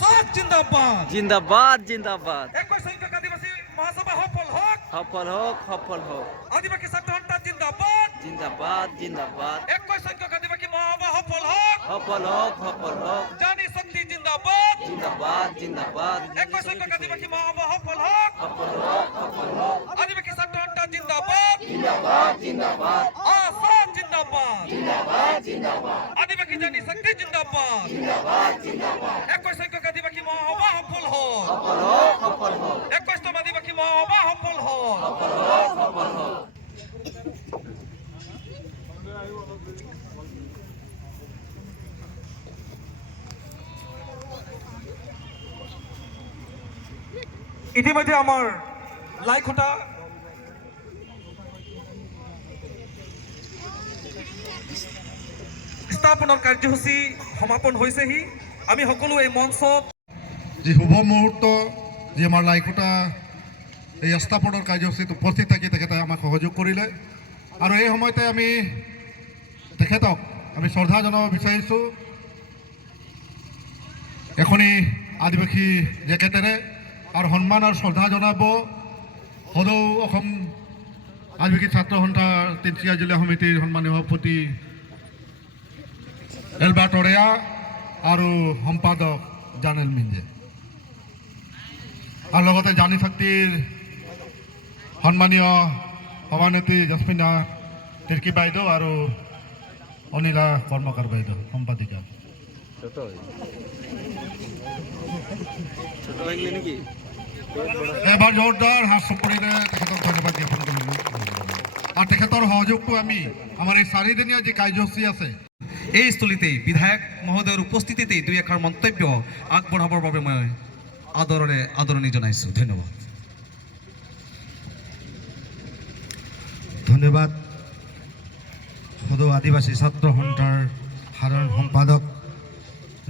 আসাদ জিন্দাবাদ জিন্দাবাদ জিন্দাবাদ 21 সংখ্যক আদিবাসী মহাসভা সফল হোক সফল হোক সফল হোক আদিবাসী ছাত্র সন্থা জিন্দাবাদ জিন্দাবাদ জিন্দাবাদ 21 সংখ্যক আদিবাসী মহাসভা সফল হোক সফল হোক সফল হোক জানি শক্তি জিন্দাবাদ জিন্দাবাদ জিন্দাবাদ 21 সংখ্যক আদিবাসী মহাসভা সফল হোক সফল হোক সফল হোক আদিবাসী ছাত্র সন্থা জিন্দাবাদ জিন্দাবাদ জিন্দাবাদ আসাদ জিন্দাবাদ জিন্দাবাদ জিন্দাবাদ আদিবাসী জানি শক্তি জিন্দাবাদ জিন্দাবাদ জিন্দাবাদ 21 সংখ্যক আদিবাসী মহাসভা সফল হোক সফল হোক সফল হোক 21তম আদিবাসী মহাসভা সফল হোক সফল হোক সফল হোক ইতিমধ্যে আমাৰ লাইখোটা স্থাপনৰ কাৰ্যসূচী সমাপন হৈছেহি আমি সকলো এই মঞ্চত যি শুভ মুহূৰ্ত যি আমাৰ লাইখোটা এই স্থাপনৰ কাৰ্যসূচীত উপস্থিত থাকি তেখেতে আমাক সহযোগ কৰিলে আৰু এই সময়তে আমি তেখেতক আমি শ্ৰদ্ধা জনাব বিচাৰিছোঁ এখনি আদিবাসী জেকেটেৰে আৰু সন্মান আৰু শ্ৰদ্ধা জনাব সদৌ অসম আদিবাসী ছাত্ৰ সন্থাৰ তিনিচুকীয়া জিলা সমিতিৰ সন্মানীয় সভাপতি এলবাৰ্ট অৰেয়া আৰু সম্পাদক জানেল মিঞ্জে আৰু লগতে জানি শক্তিৰ সন্মানীয় সভানেত্ৰী জস্মিনা তিৰ্কী বাইদেউ আৰু অনিলা কৰ্মকাৰ বাইদেউ সম্পাদিকা এবাৰ জোৰদাৰ হাত চপৰিৰে তেখেতক ধন্যবাদ জ্ঞাপন কৰিলোঁ আৰু তেখেতৰ সহযোগটো আমি আমাৰ এই চাৰিদিনীয়া যি কাৰ্যসূচী আছে এই স্থলীতেই বিধায়ক মহোদয়ৰ উপস্থিতিতেই দুই এষাৰ মন্তব্য আগবঢ়াবৰ বাবে মই আদৰণি জনাইছোঁ ধন্যবাদ ধন্যবাদ সদৌ আদিবাসী ছাত্ৰ সন্থাৰ সাধাৰণ সম্পাদক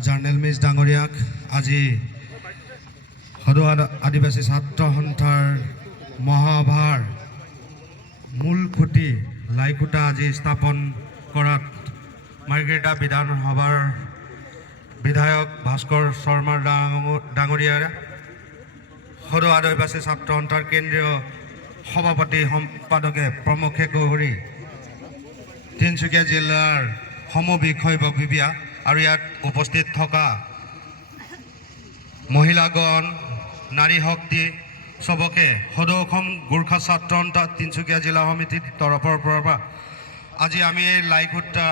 জাৰ্নেল মিছ ডাঙৰীয়াক আজি সদৌ আদিবাসী ছাত্ৰ সন্থাৰ মহাসভাৰ মূল খুঁটি লাইখোটা আজি স্থাপন কৰাত মাৰ্ঘেৰিটা বিধানসভাৰ বিধায়ক ভাস্কৰ শৰ্মা ডাঙৰীয়াৰে সদৌ আদিবাসী ছাত্ৰ সন্থাৰ কেন্দ্ৰীয় সভাপতি সম্পাদকে প্ৰমুখে কৰি তিনিচুকীয়া জিলাৰ সমবিষয়ববীয়া আৰু ইয়াত উপস্থিত থকা মহিলাগণ নাৰী শক্তি চবকে সদৌ অসম গোৰ্খা ছাত্ৰ সন্থা তিনিচুকীয়া জিলা সমিতিৰ তৰফৰ পৰা আজি আমি এই লাইখোটা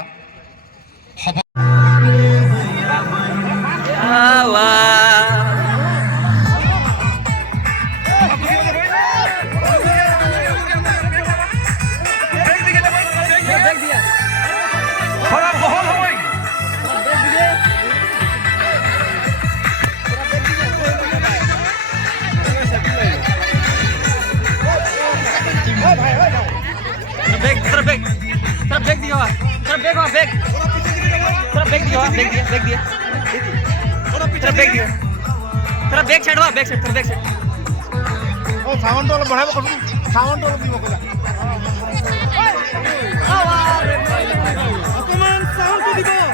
back side back side sound অলপ বঢ়াব ক'লো সাউন্ড অলপ দিব ক'লা অকমান সাউন্ড দিব